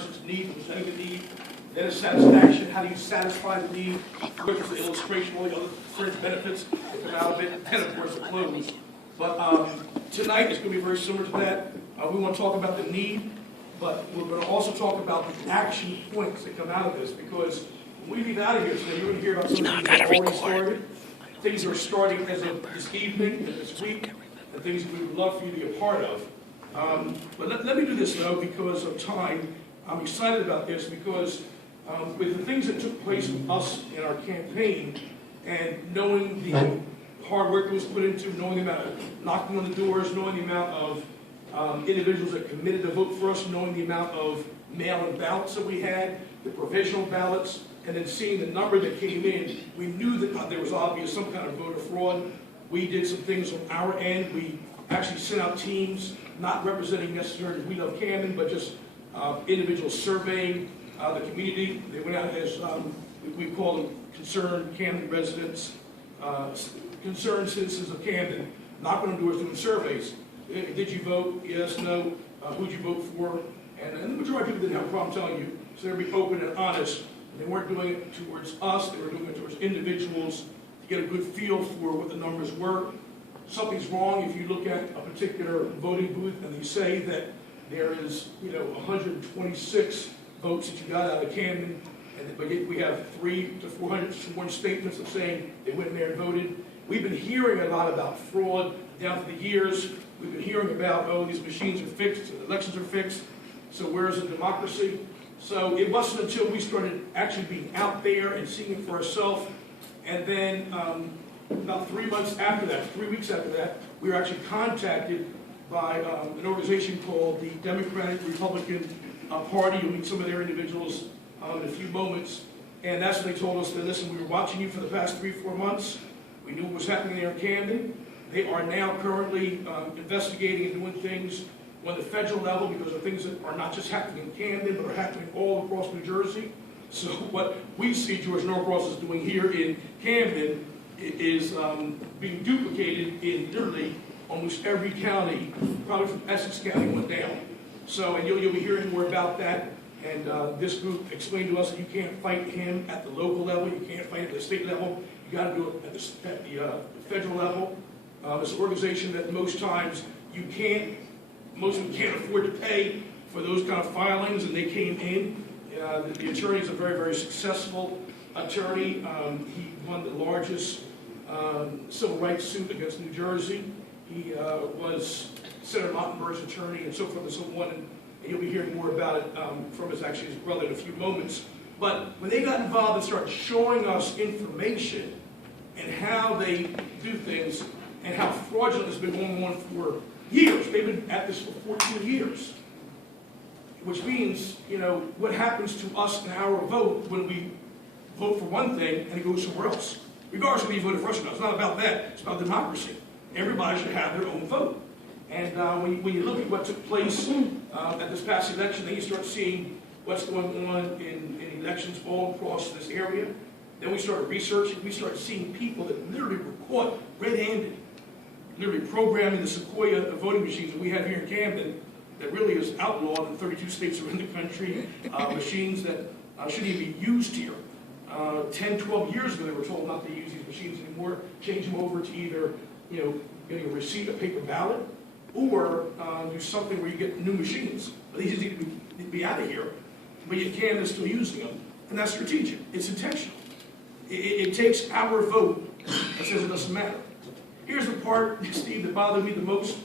person's need, presenting the need, then a satisfaction, how do you satisfy the need, which is the illustration, all the other fringe benefits that come out of it, and of course the close. But tonight is going to be very similar to that. We want to talk about the need, but we're going to also talk about the action points that come out of this, because when we leave out of here today, you're going to hear about some things that already started, things that are starting as of this evening and this week, and things that we would love for you to be a part of. But let me do this, though, because of time. I'm excited about this because with the things that took place with us in our campaign, and knowing the hard work that was put into, knowing the amount of knocking on the doors, knowing the amount of individuals that committed to vote for us, knowing the amount of mail-in ballots that we had, the provisional ballots, and then seeing the number that came in, we knew that there was obvious some kind of voter fraud. We did some things on our end. We actually sent out teams, not representing necessarily We Love Camden, but just individuals surveying the community. They went out as, we call them concerned Camden residents, concerned citizens of Camden, knocking on doors, doing surveys. Did you vote? Yes, no. Who'd you vote for? And the majority of people didn't have a problem telling you. So they would be open and honest. And they weren't doing it towards us. They were doing it towards individuals to get a good feel for what the numbers were. Something's wrong if you look at a particular voting booth and they say that there is, 126 votes that you got out of Camden, but yet we have 300 to 400 sworn statements of saying they went in there and voted. We've been hearing a lot about fraud down through the years. We've been hearing about, oh, these machines are fixed, the elections are fixed, so where's the democracy? So it wasn't until we started actually being out there and seeing it for ourselves, and then about 3 months after that, 3 weeks after that, we were actually contacted by an organization called the Democratic Republican Party. You'll meet some of their individuals in a few moments. And that's when they told us that, listen, we were watching you for the past 3 or 4 months. We knew what was happening there in Camden. They are now currently investigating and doing things on the federal level, because of things that are not just happening in Camden, but are happening all across New Jersey. So what we see George Norcross is doing here in Camden is being duplicated in literally almost every county, probably from Essex County went down. So, and you'll be hearing more about that. And this group explained to us that you can't fight him at the local level, you can't fight at the state level, you got to do it at the federal level. It's an organization that most times most of them can't afford to pay for those kind of filings, and they came in. The attorney is a very, very successful attorney. He won the largest civil rights suit against New Jersey. He was Senator Lautenberg's attorney, and so forth and so on. And you'll be hearing more about it from his brother in a few moments. But when they got involved and started showing us information and how they do things and how fraudulent has been going on for years, they've been at this for 14 years, which means, what happens to us in our vote when we vote for one thing and it goes somewhere else, regardless of whether you voted for us or not. It's not about that. It's about democracy. Everybody should have their own vote. And when you look at what took place at this past election, then you start seeing what's going on in elections all across this area. Then we started researching. We started seeing people that literally were caught red-handed, literally programming the Sequoia voting machines that we have here in Camden that really is outlawed in 32 states around the country, machines that shouldn't even be used here. 10, 12 years ago, they were told not to use these machines anymore, change them over to either getting a receipt, a paper ballot, or do something where you get new machines. But these need to be out of here, but yet Camden's still using them. And that's strategic. It's intentional. It takes our vote that says it doesn't matter. Here's the part, Steve, that bothered me the most.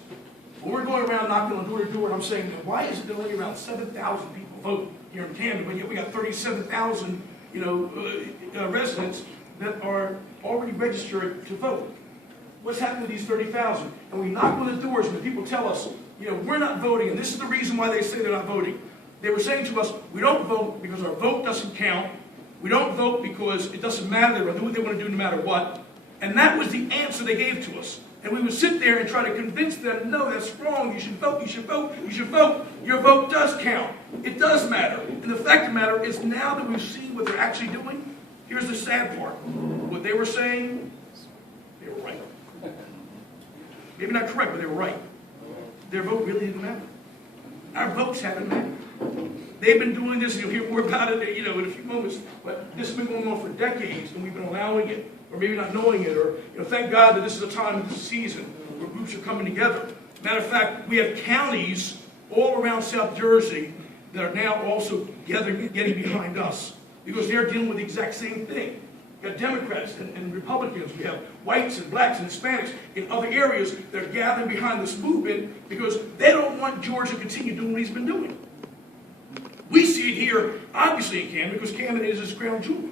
When we're going around knocking on door to door, and I'm saying, why is it that only around 7,000 people vote here in Camden, but yet we got 37,000 residents that are already registered to vote? What's happened to these 30,000? And we knock on the doors and the people tell us, we're not voting, and this is the reason why they say they're not voting. They were saying to us, we don't vote because our vote doesn't count. We don't vote because it doesn't matter. They're going to do what they want to do no matter what. And that was the answer they gave to us. And we would sit there and try to convince them, no, that's wrong. You should vote. You should vote. You should vote. Your vote does count. It does matter. And the fact of the matter is, now that we've seen what they're actually doing, here's the sad part. What they were saying, they were right. Maybe not correct, but they were right. Their vote really didn't matter. Our votes haven't mattered. they've been doing this, and you'll hear more about it, in a few moments, but this has been going on for decades, and we've been allowing it, or maybe not knowing it, or, thank God that this is a time of the season where groups are coming together. Matter of fact, we have counties all around South Jersey that are now also getting behind us, because they're dealing with the exact same thing. We have Democrats and Republicans, we have whites and blacks and Hispanics in other areas that are gathering behind this movement because they don't want George to continue doing what he's been doing. We see it here, obviously in Camden, because Camden is his crown jewel.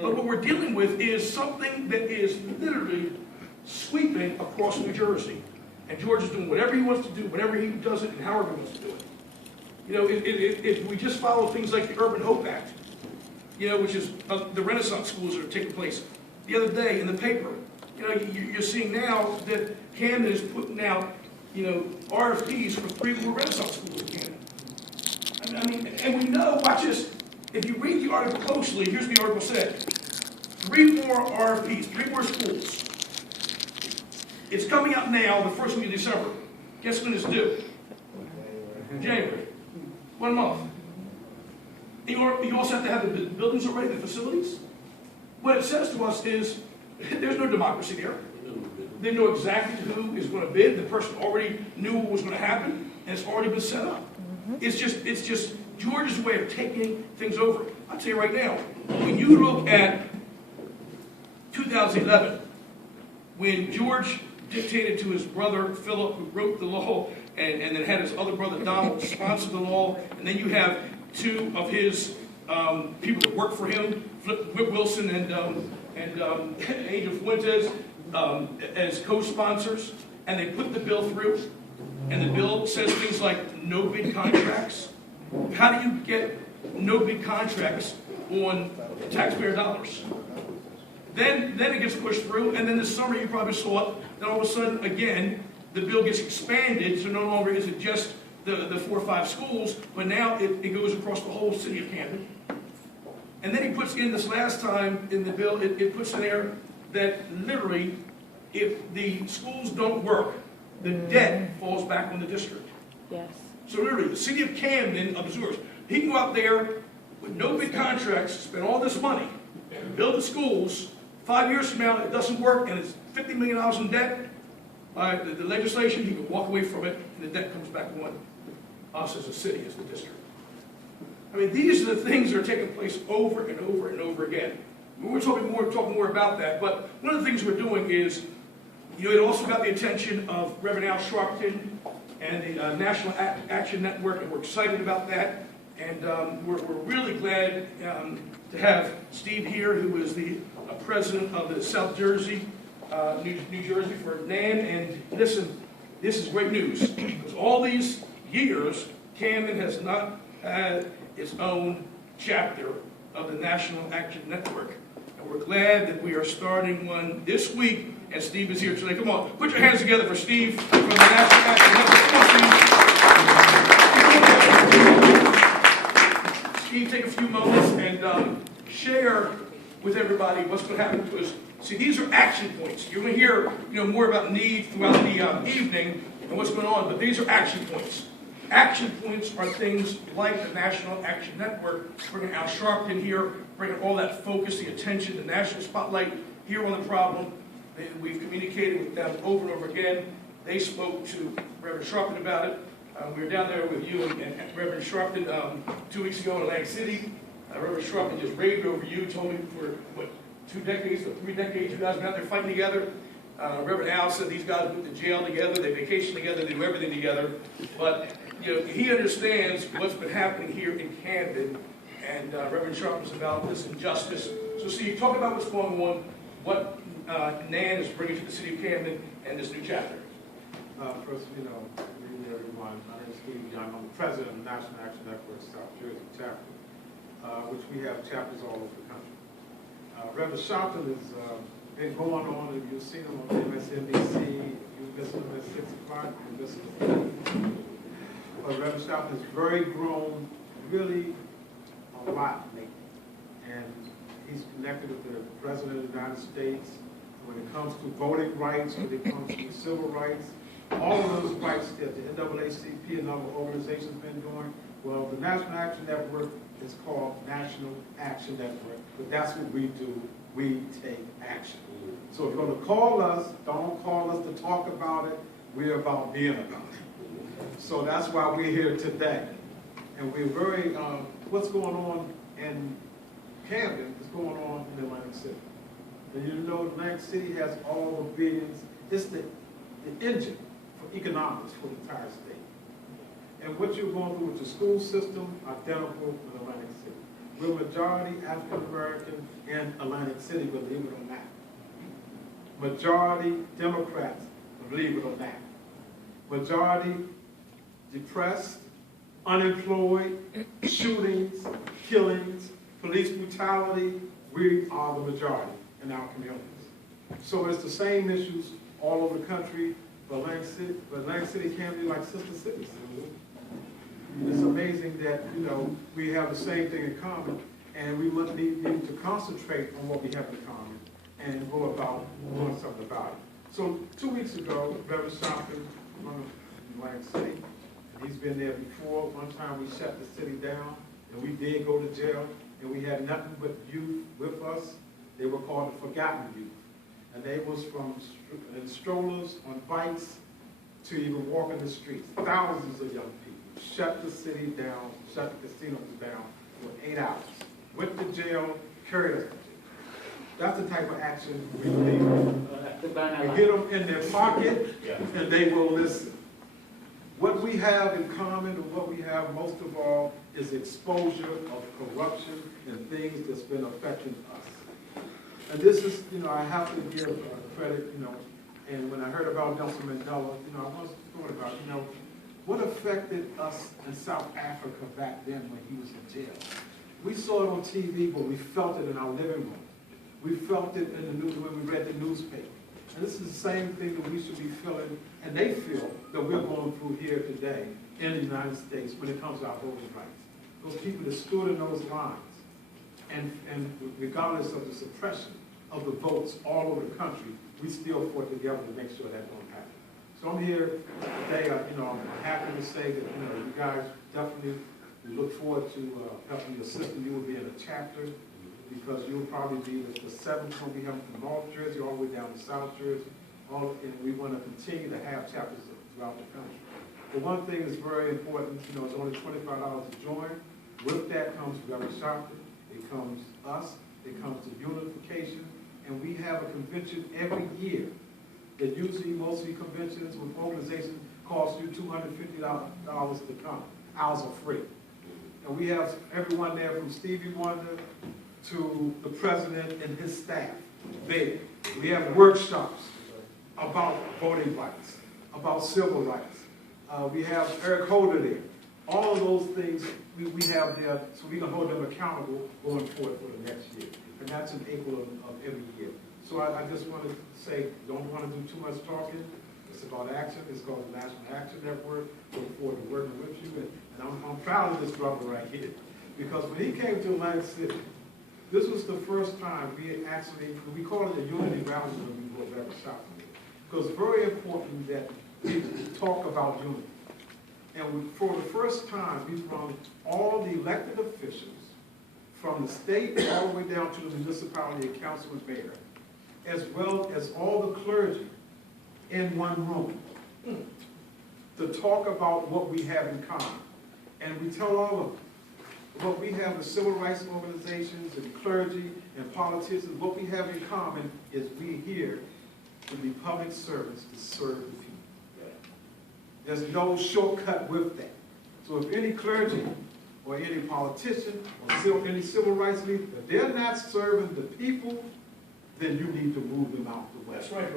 But what we're dealing with is something that is literally sweeping across New Jersey. And George is doing whatever he wants to do, whenever he does it, and however he wants to do it. If we just follow things like the Urban Hope Act, which is the Renaissance schools that are taking place. The other day in the paper, you're seeing now that Camden is putting out, RFPs for 3 more Renaissance schools in Camden. I mean, and we know, watch this, if you read the article closely, here's what the article said. 3 more RFPs, 3 more schools. It's coming out now, the first week of December. Guess when it's due? January. 1 month. You also have to have the buildings already, the facilities. What it says to us is, there's no democracy there. They know exactly who is going to bid. The person already knew what was going to happen, and it's already been set up. It's just George's way of taking things over. I'll tell you right now, when you look at 2011, when George dictated to his brother Philip, who wrote the law, and then had his other brother Donald sponsor the law, and then you have 2 of his people that work for him, Whip Wilson and Angel Fuentes, as co-sponsors, and they put the bill through, and the bill says things like no bid contracts. How do you get no bid contracts on taxpayer dollars? Then it gets pushed through, and then this summer you probably saw it, then all of a sudden, again, the bill gets expanded, so no longer is it just the 4 or 5 schools, but now it goes across the whole city of Camden. And then he puts in this last time in the bill, it puts in there that literally, if the schools don't work, the debt falls back on the district. Yes. So literally, the city of Camden absorbs. He can go out there with no big contracts, spend all this money, build the schools. 5 years from now, it doesn't work, and it's $50 million in debt. The legislation, he can walk away from it, and the debt comes back on us as a city, as the district. I mean, these are the things that are taking place over and over and over again. We're talking more about that, but one of the things we're doing is, it also got the attention of Reverend Al Sharpton and the National Action Network, and we're excited about that. And we're really glad to have Steve here, who is the president of the South Jersey, New Jersey for NAN. And listen, this is great news, because all these years, Camden has not had its own chapter of the National Action Network. And we're glad that we are starting one this week, and Steve is here today. Come on, put your hands together for Steve from the National Action Network. Come on, Steve. Steve, take a few moments and share with everybody what's going to happen to us. See, these are action points. You're going to hear, more about need throughout the evening and what's going on, but these are action points. Action points are things like the National Action Network, bringing Al Sharpton here, bringing all that focus, the attention, the national spotlight here on the problem. We've communicated with them over and over again. They spoke to Reverend Sharpton about it. We were down there with you and Reverend Sharpton 2 weeks ago in Atlantic City. Reverend Sharpton just raved over you, told me for, 2 decades or 3 decades you guys have been out there fighting together. Reverend Al said these guys went to jail together, they vacation together, they do everything together. But he understands what's been happening here in Camden, and Reverend Sharpton's about this injustice. So see, talk about what's going on, what NAN is bringing to the city of Camden and this new chapter. First, good evening, everyone. My name is Steve Young. I'm the president of the National Action Network South Jersey chapter, which we have chapters all over the country. Reverend Sharpton has been going on, and you've seen him on MSNBC, you listen to him at 6 o'clock, you listen to him. But Reverend Sharpton has grown really a lot lately. And he's connected with the President of the United States when it comes to voting rights, when it comes to civil rights. All of those rights that the NAACP and other organizations have been doing, Well, the National Action Network is called National Action Network, but that's what we do. We take action. So if you're going to call us, don't call us to talk about it. We're about being about it. So that's why we're here today. And we're very, what's going on in Camden is going on in Atlantic City. And you know Atlantic City has all the billions. It's the engine for economics for the entire state. And what you're going through with the school system, identical in Atlantic City. We're majority African American in Atlantic City, believe it or not. Majority Democrats, believe it or not. Majority depressed, unemployed, shootings, killings, police brutality. We are the majority in our communities. So it's the same issues all over the country, but Atlantic City can be like sister cities. It's amazing that, you know, we have the same thing in common, and we must need to concentrate on what we have in common and go about doing something about it. So 2 weeks ago, Reverend Sharpton from Atlantic City, he's been there before. One time we shut the city down, and we did go to jail, and we had nothing but youth with us. They were called the Forgotten Youth. And they was from in strollers, on bikes, to even walking the streets. Thousands of young people. Shut the city down, shut the casinos down for 8 hours. Went to jail, carried us to jail. That's the type of action we need. We get them in their pocket, and they will listen. What we have in common, and what we have most of all, is exposure of corruption and things that's been affecting us. And this is, you know, I have to give credit, you know, and when I heard about Nelson Mandela, you know, I was thought about, you know, what affected us in South Africa back then when he was in jail. We saw it on TV, but we felt it in our living room. We felt it in the news when we read the newspaper. And this is the same thing that we should be feeling, and they feel that we're going through here today in the United States when it comes to our voting rights. Those people that stood in those lines, and regardless of the suppression of the votes all over the country, we still fought together to make sure that don't happen. So I'm here today, you know, I'm happy to say that, you know, you guys definitely, we look forward to helping your sister. You will be in a chapter, because you'll probably be the seventh one. We have from North Jersey all the way down to South Jersey, and we want to continue to have chapters throughout the country. The one thing that's very important, you know, it's only $25 to join. With that comes Reverend Sharpton, it comes us, it comes to unification, and we have a convention every year. That usually most of the conventions with organizations cost you $250 to come. Ours are free. And we have everyone there from Stevie Wonder to the president and his staff there. We have workshops about voting rights, about civil rights. We have Eric Holder there. All of those things we have there so we can hold them accountable going forward for the next year. And that's in April of every year. So I just want to say, don't want to do too much talking. It's about action. It's called the National Action Network. Look forward to working with you. And I'm proud of this brother right here. Because when he came to Atlantic City, this was the first time we call it a unity rally when we go back to Southland. Because it's very important that we talk about unity. And for the first time, we brought all the elected officials from the state all the way down to the municipality and council and mayor, as well as all the clergy in one room to talk about what we have in common. And we tell all of them, what we have as civil rights organizations and clergy and politicians, what we have in common is we here to be public servants to serve the people. There's no shortcut with that. So if any clergy or any politician or any civil rights leader, if they're not serving the people, then you need to move them out the way. That's right.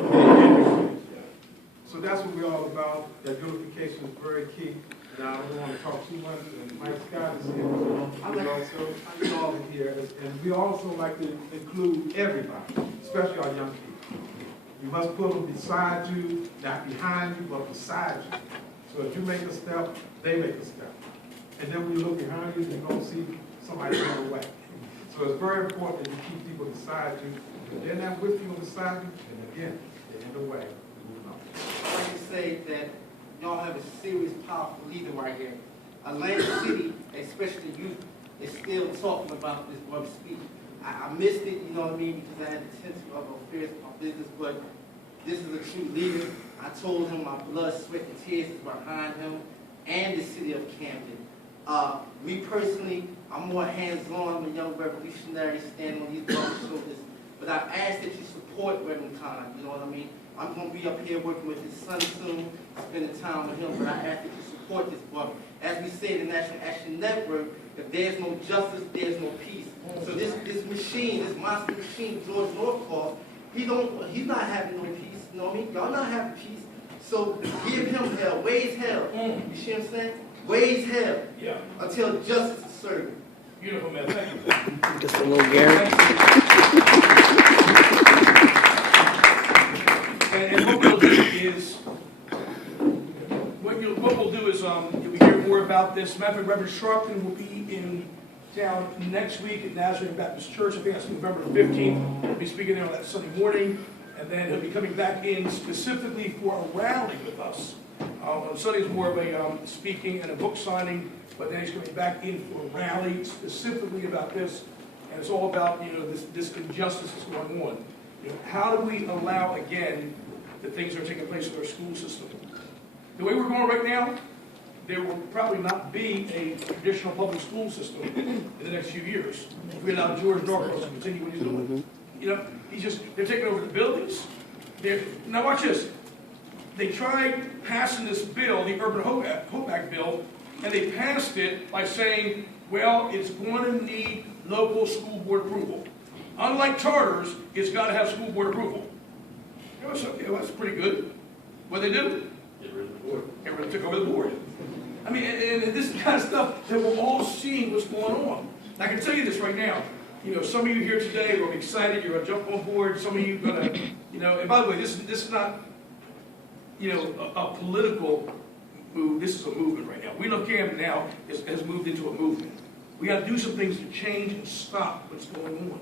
So that's what we're all about. That unification is very key. Now, I don't want to talk too much, and Mike Scott is here. We're all here. And we also like to include everybody, especially our young people. You must put them beside you, not behind you, but beside you. So if you make a step, they make a step. And then when you look behind you, you're going to see somebody run away. So it's very important that you keep people beside you. If they're not with you or beside you, then again, they're in the way. I'd like to say that y'all have a serious, powerful leader right here. Atlantic City, especially youth, is still talking about this brother's speech. I missed it, you know what I mean, because I had the tension of affairs of my business, but this is a true leader. I told him my blood, sweat, and tears is behind him and the city of Camden. Me personally, I'm more hands-on. I'm a young revolutionary standing on these brothers' shoulders. But I ask that you support Reverend Kahn, you know what I mean? I'm going to be up here working with his son soon, spending time with him, but I ask that you support this brother. As we say in the National Action Network, if there's no justice, there's no peace. So this machine, this monster machine, George Norcross, he's not having no peace, you know what I mean? Y'all not having peace. So give him hell, raise hell. You see what I'm saying? Raise hell until justice is served. Beautiful, man. Thank you. Just a little Gary. And what we'll do is, what we'll do is, you'll be hearing more about this. Matter of fact, Reverend Sharpton will be in town next week at Nazarene Baptist Church. I think that's November the 15th. He'll be speaking there on that Sunday morning, and then he'll be coming back in specifically for a rally with us. On Sunday is more of a speaking and a book signing, but then he's coming back in for a rally specifically about this, and it's all about, you know, this injustice that's going on. You know, how do we allow again the things that are taking place in our school system? The way we're going right now, there will probably not be a traditional public school system in the next few years if we allow George Norcross to continue what he's doing. You know, they're taking over the buildings. Now watch this. They tried passing this bill, the Urban Hope Act bill, and they passed it by saying, well, it's going to need local school board approval. Unlike charters, it's got to have school board approval. Well, that's pretty good. What they do? Get rid of the board. Everyone took over the board. I mean, and this is the kind of stuff that we're all seeing what's going on. And I can tell you this right now. You know, some of you here today are excited. You're going to jump on board. Some of you are going to, you know, and by the way, this is not, you know, a political move. This is a movement right now. We Love Camden now has moved into a movement. We got to do some things to change and stop what's going on.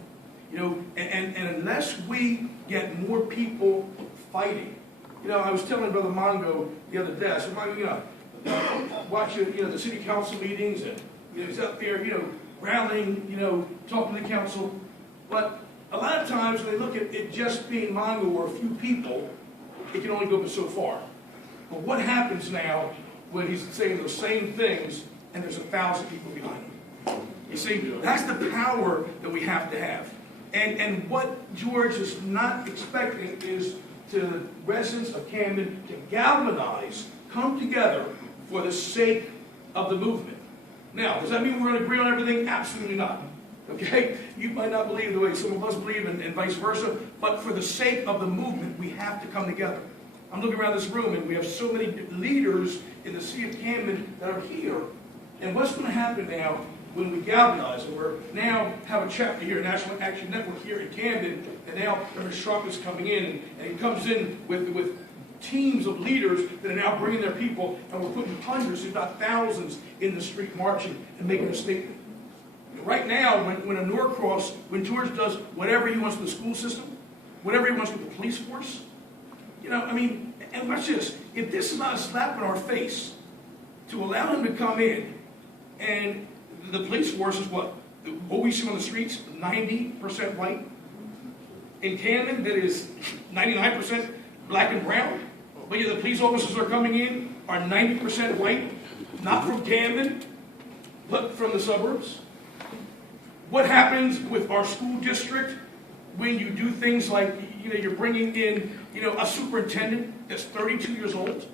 You know, and unless we get more people fighting, you know, I was telling Brother Mongo the other day, I said, Mongo, you know, watching, you know, the city council meetings, and, you know, he's up there, you know, rallying, you know, talking to the council. But a lot of times when they look at it just being Mongo or a few people, it can only go but so far. But what happens now when he's saying those same things and there's 1,000 people behind him? You see, that's the power that we have to have. And what George is not expecting is to the residents of Camden to galvanize, come together for the sake of the movement. Now, does that mean we're going to agree on everything? Absolutely not. Okay? You might not believe the way some of us believe and vice versa, but for the sake of the movement, we have to come together. I'm looking around this room, and we have so many leaders in the city of Camden that are here. And what's going to happen now when we galvanize, and we're now have a chapter here, National Action Network here in Camden, and now Reverend Sharp is coming in, and he comes in with teams of leaders that are now bringing their people, and we're putting hundreds, if not thousands, in the street marching and making a statement. Right now, when Norcross, when George does whatever he wants with the school system, whatever he wants with the police force, you know, I mean, and watch this, if this is not a slap in our face to allow him to come in, and the police force is what we see on the streets, 90% white. In Camden, that is 99% black and brown. But yet the police officers are coming in are 90% white, not from Camden, but from the suburbs. What happens with our school district when you do things like, you know, you're bringing in, you know, a superintendent that's 32 years old?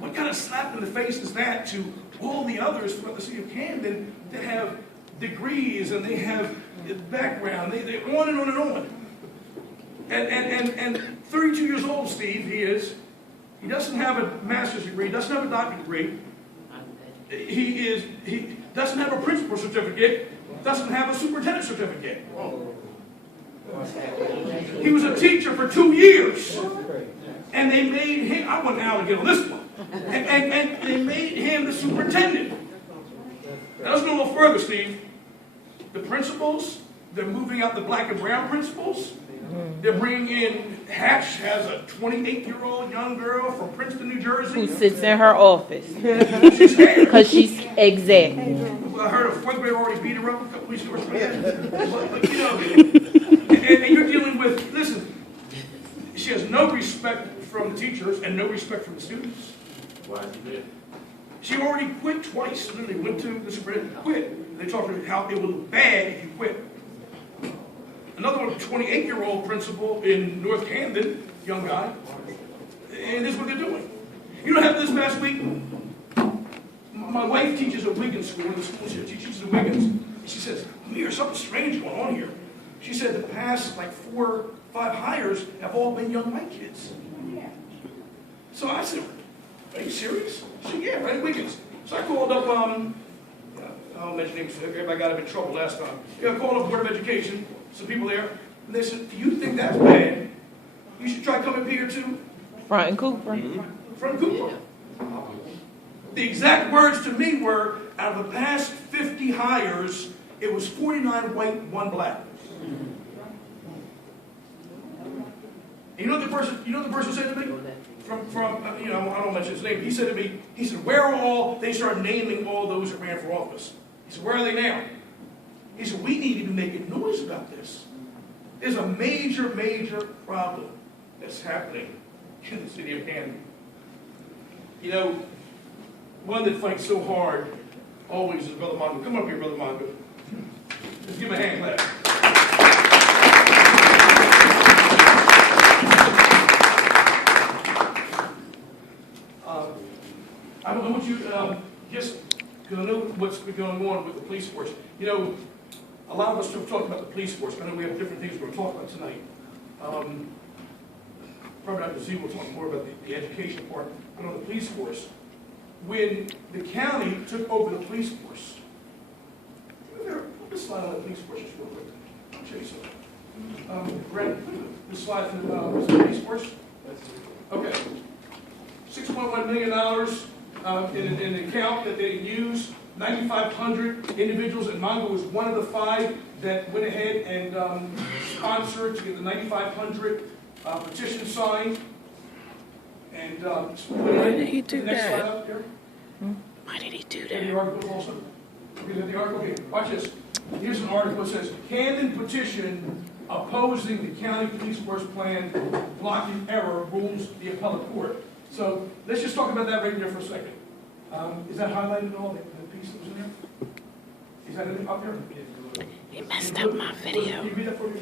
What kind of slap in the face is that to all the others throughout the city of Camden that have degrees and they have background, they on and on and on. And 32 years old, Steve, he doesn't have a master's degree, doesn't have a doctorate degree. He doesn't have a principal certificate, doesn't have a superintendent certificate. He was a teacher for 2 years. And they made him, I went out to get on this one. And they made him the superintendent. Now let's go a little further, Steve. The principals, they're moving out the black and brown principals. They're bringing in, Hatch has a 28-year-old young girl from Princeton, New Jersey. Who sits in her office. She's scared. Because she's Exactly. Well, I heard a fourth grader already beat her up a couple weeks ago. But, you know, and you're dealing with, listen, she has no respect from the teachers and no respect from the students. Why is he there? She already quit twice. Literally went to the superintendent and quit. They talked to her how it would look bad if you quit. Another one, 28-year-old principal in North Camden, young guy, and this is what they're doing. You know, happened this past week? My wife teaches at Wiggins School, in the school she teaches at Wiggins. She says, there's something strange going on here. She said the past, like 4 or 5 hires have all been young white kids. So I said, are you serious? She said, yeah, right at Wiggins. So I called up, I don't mention names, everybody got in trouble last time. I called up Board of Education, some people there, and they said, do you think that's bad? You should try coming here too. Front and Cooper. From Cooper. The exact words to me were, out of the past 50 hires, it was 49 white, 1 black. And you know what the person said to me? I don't mention his name. He said to me, he said, where are all, they started naming all those that ran for office. He said, where are they now? He said, we need to be making noise about this. There's a major, major problem that's happening in the city of Camden. You know, one that fights so hard always is Brother Mongo. Come up here, Brother Mongo. Just give him a hand clap. I want you, just because I know what's been going on with the police force. You know, a lot of us have talked about the police force. I know we have different things we're going to talk about tonight. Probably Dr. Z will talk more about the education part, but on the police force. When the county took over the police force, put this slide on the police force just real quick. I'll show you something. Brent, put the slide for the police force. Okay. $6.1 million in the account that they use. 9,500 individuals, and Mongo was one of the 5 that went ahead and sponsored to get the 9,500 petition signed. And Why did he do next that? slide up there. Why did he do And that? the article also. Look at the article here. Watch this. Here's an article that says, Camden petition opposing the county police force plan blocking error rules the appellate court. So let's just talk about that right there for a second. Is that highlighted at all, the piece that was in there? Is that up there? He messed up my video. Can you read that for me?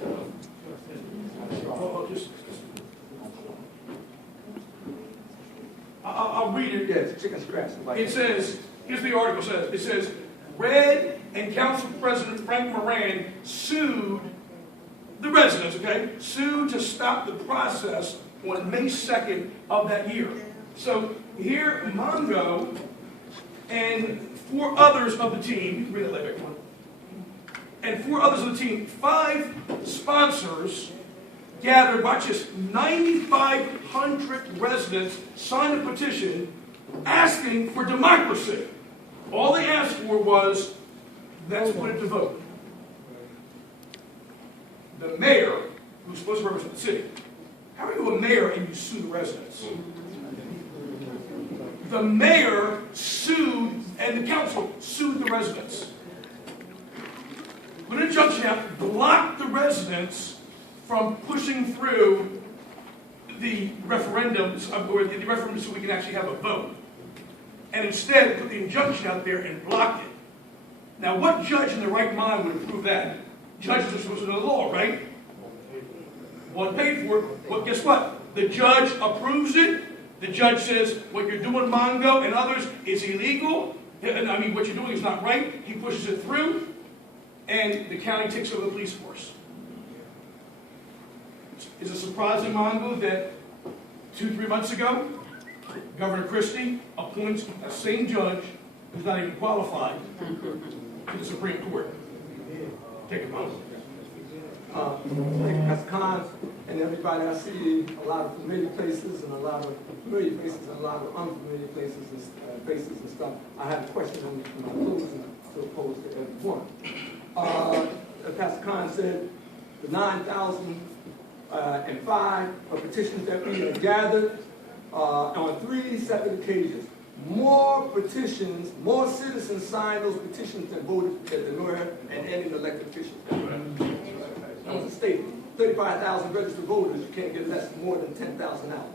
I'll read it. Yeah, it's a chicken scratch. It says, here's the article says, it says, Red and Council President Frank Moran sued the residents, okay, sued to stop the process on May 2nd of that year. So here, Mongo and 4 others of the team, you can read it later, come on, and 4 others of the team, 5 sponsors gathered, watch this, 9,500 residents signed a petition asking for democracy. All they asked for was, let's put it to vote. The mayor, who's supposed to represent the city, how are you a mayor and you sue the residents? The mayor sued, and the council sued the residents. Put an injunction out, blocked the residents from pushing through the referendums, or the referendum so we can actually have a vote. And instead put the injunction out there and blocked it. Now what judge in their right mind would approve that? Judges are supposed to know the law, right? One paid for it, but guess what? The judge approves it. The judge says, what you're doing, Mongo and others, is illegal. I mean, what you're doing is not right. He pushes it through, and the county takes over the police force. Is it surprising, Mongo, that 2-3 months ago, Governor Christie appoints a same judge who's not even qualified to the Supreme Court? Take it, Mongo. As Kahn and everybody, I see a lot of familiar places and a lot of familiar faces and a lot of unfamiliar places and stuff. I have a question on my closing to pose to everyone. Pastor Kahn said the 9,005 petitions that we have gathered on 3 separate occasions. more petitions, more citizens signed those petitions than voted at the mayor and any elected official. That was a statement. 35,000 registered voters, you can't get more than 10,000 out.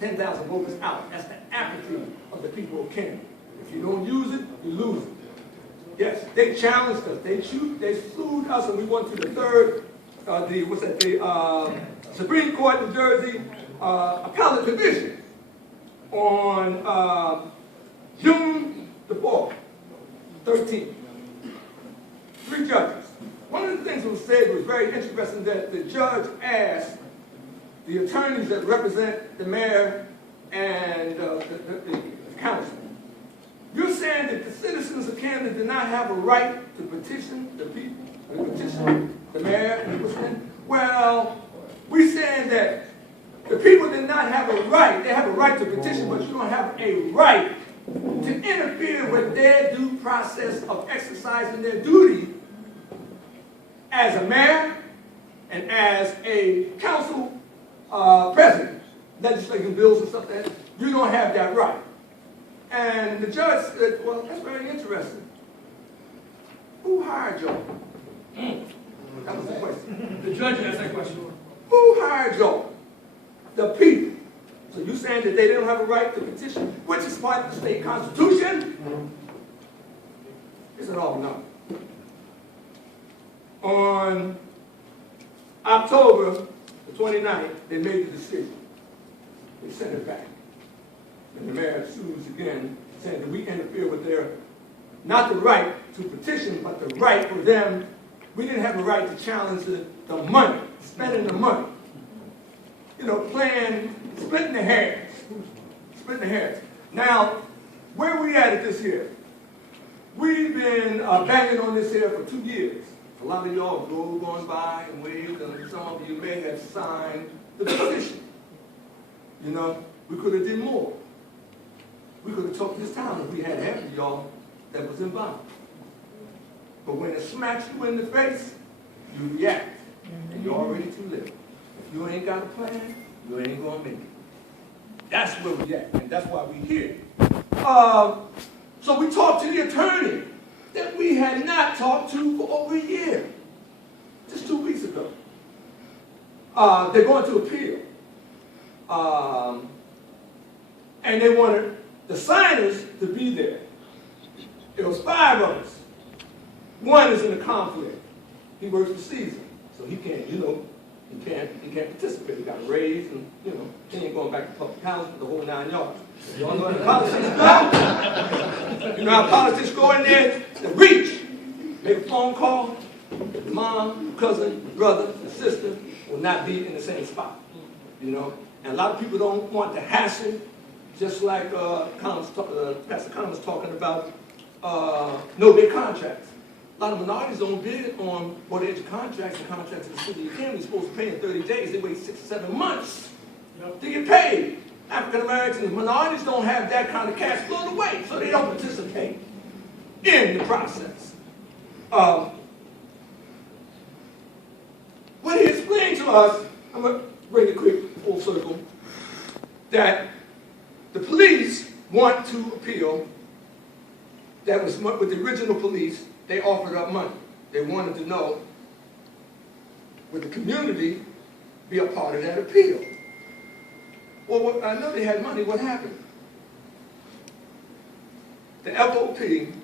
10,000 voters out. That's the apathy of the people of Kent. If you don't use it, you lose it. Yes, they challenged us. They sued us, and we went to the third, the Supreme Court, New Jersey, Appellate Division on June the 4th, 13th. 3 judges. One of the things that was said was very interesting, that the judge asked the attorneys that represent the mayor and the council, you're saying that the citizens of Camden did not have a right to petition the people, to petition the mayor and the president? Well, we're saying that the people did not have a right. They have a right to petition, but you don't have a right to interfere with their due process of exercising their duty as a mayor and as a council president, legislating bills and stuff like that. You don't have that right. And the judge said, well, that's very interesting. Who hired y'all? That was the question. The judge asked that question. Who hired y'all? The people. So you saying that they didn't have a right to petition, which is part of the state constitution? It's an all no. On October the 29th, they made the decision. They sent it back. And the mayor sues again, saying that we interfere with their, not the right to petition, but the right for them. We didn't have a right to challenge the money, spending the money. You know, splitting the hairs. Splitting the hairs. Now, where we at this here? We've been banging on this here for 2 years. A lot of y'all going by and waved, and some of you may have signed the petition. You know, we could have did more. We could have talked this town if we had half of y'all that was involved. But when it smacks you in the face, you react. And you're already too late. If you ain't got a plan, you ain't gonna make it. That's where we at, and that's why we here. So we talked to the attorney that we had not talked to for over a year, just 2 weeks ago. They're going to appeal. And they wanted the signers to be there. There was 5 of us. One is in a conflict. He works for Caesar, so he can't, he can't participate. He got a raise, and he ain't going back to public housing for the whole 9 yards. You all know how politics go? You know how politics go in there? The reach. Make a phone call. The mom, cousin, brother, and sister will not be in the same spot. And a lot of people don't want to hassle, just like Pastor Kahn was talking about no bid contracts. A lot of minorities don't bid on board-edge contracts and contracts in the city of Camden. You're supposed to pay in 30 days. They wait 6 or 7 months to get paid. African Americans and minorities don't have that kind of cash flow to wait, so they don't participate in the process. What he explained to us, I'm going to bring it quick full circle, that the police want to appeal. That was with the original police. They offered up money. They wanted to know, would the community be a part of that appeal? Well, I know they had money. What happened? The FOP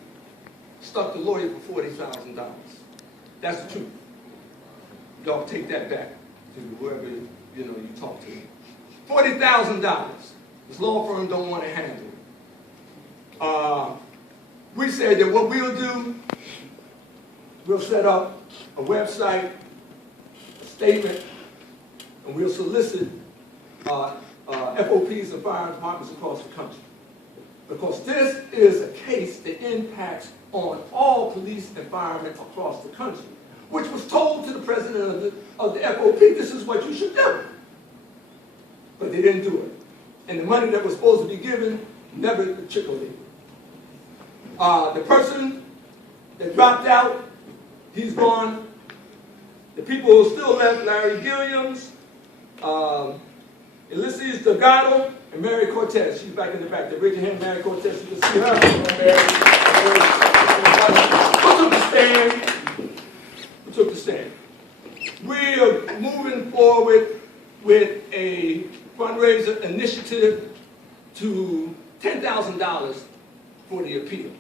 stuck the lawyer for $40,000. That's the truth. Y'all take that back to whoever you talk to. $40,000. This law firm don't want to handle it. We said that what we'll do, we'll set up a website, a statement, and we'll solicit FOPs and fire departments across the country. Because this is a case that impacts on all police and firemen across the country, which was told to the president of the FOP, this is what you should do. But they didn't do it. And the money that was supposed to be given never trickled in. The person that dropped out, he's gone. The people who still left, Larry Gilliams, Ulysses Delgado, And Mary Cortez, she's back in the back there. Raise your hand, Mary Cortez, you can see her. Who took the stand? Who took the stand? We are moving forward with a fundraiser initiative to $10,000 for the appeal.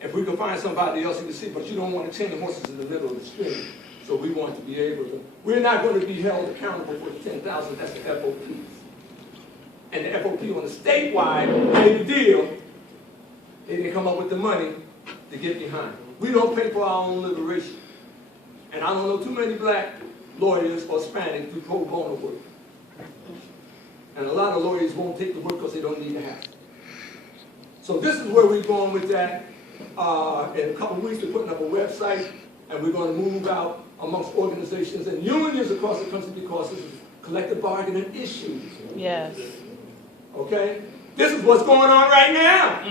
If we can find somebody else you can see, but you don't want to chain horses in the middle of the stream. So we want to be able to, we're not going to be held accountable for the 10,000, that's the FOPs. And the FOP on the statewide made a deal, they didn't come up with the money to get behind. We don't pay for our own liberation. And I don't know too many black lawyers or Hispanic do pro bono work. And a lot of lawyers won't take the work because they don't need to have it. So this is where we're going with that. In a couple of weeks, we're putting up a website, and we're going to move out amongst organizations and unions across the country because this is collective bargaining issues. Yes. Okay? This is what's going on right now.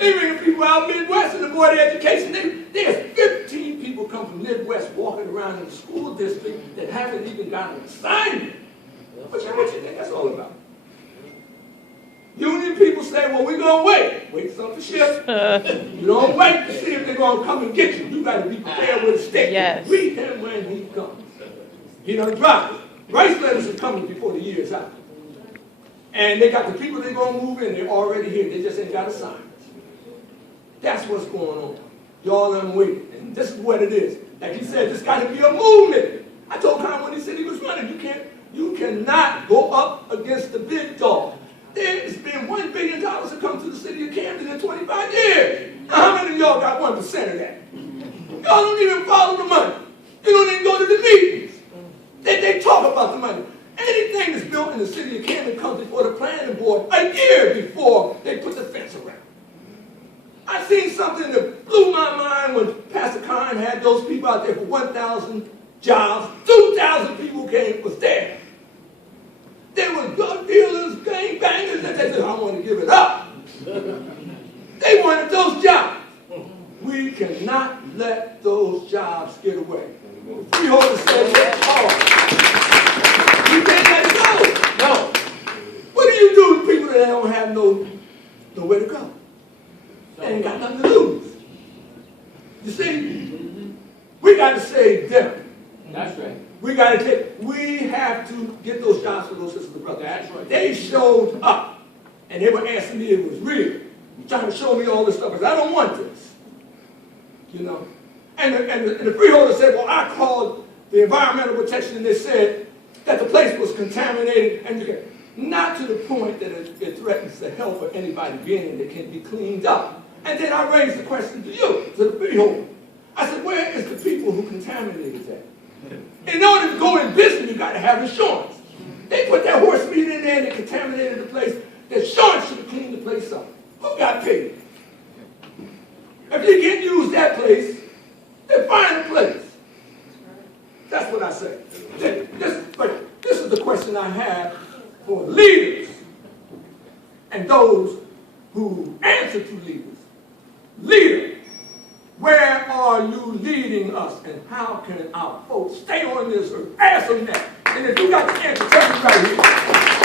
Even the people out Midwest in the Board of Education, there's 15 people come from Midwest walking around in the school district that haven't even got an assignment. What you think that's all about? Union people say, well, we're going to wait. Wait till something shifts. You don't wait to see if they're going to come and get you. You got to be prepared with a stick. Yes. Greet him when he comes. He done dropped it. Rice letters are coming before the year's out. And they got the people they're going to move in. They're already here. They just ain't got assignments. That's what's going on. Y'all done waiting. And this is what it is. Like he said, there's got to be a movement. I told Kaighn when he said he was running, you cannot go up against the big dog. There's been $1 billion to come to the city of Camden in 25 years. Now, how many of y'all got 1% of that? Y'all don't even follow the money. You don't even go to the meetings. They talk about the money. Anything that's built in the city of Camden comes before the planning board a year before they put the fence around. I seen something that blew my mind when Pastor Kaighn had those people out there for 1,000 jobs. 2,000 people was there. They were drug dealers, gang bangers, and they said, I want to give it up. They wanted those jobs. We cannot let those jobs get away. Freeholders said, you can't let it go. No. What do you do with people that don't have nowhere to go? They ain't got nothing to lose. You see, we got to save them. That's right. We have to get those jobs for those sisters and brothers. That's right. They showed up, and they were asking me if it was real. Trying to show me all this stuff, because I don't want this. You know? And the freeholder said, well, I called the environmental protection, and they said that the place was contaminated, and not to the point that it threatens the health of anybody being in that can be cleaned up. And then I raised the question to you, to the freeholder. I said, where is the people who contaminated that? In order to go in business, you got to have insurance. They put that horse meat in there and they contaminated the place. The insurance should have cleaned the place up. Who got paid? If you can't use that place, then find a place. That's what I say. This is the question I have for leaders and those who answer to leaders. Leaders, where are you leading us, and how can our folks stay on this earth? Ask them that. And if you got the answer, tell me right here.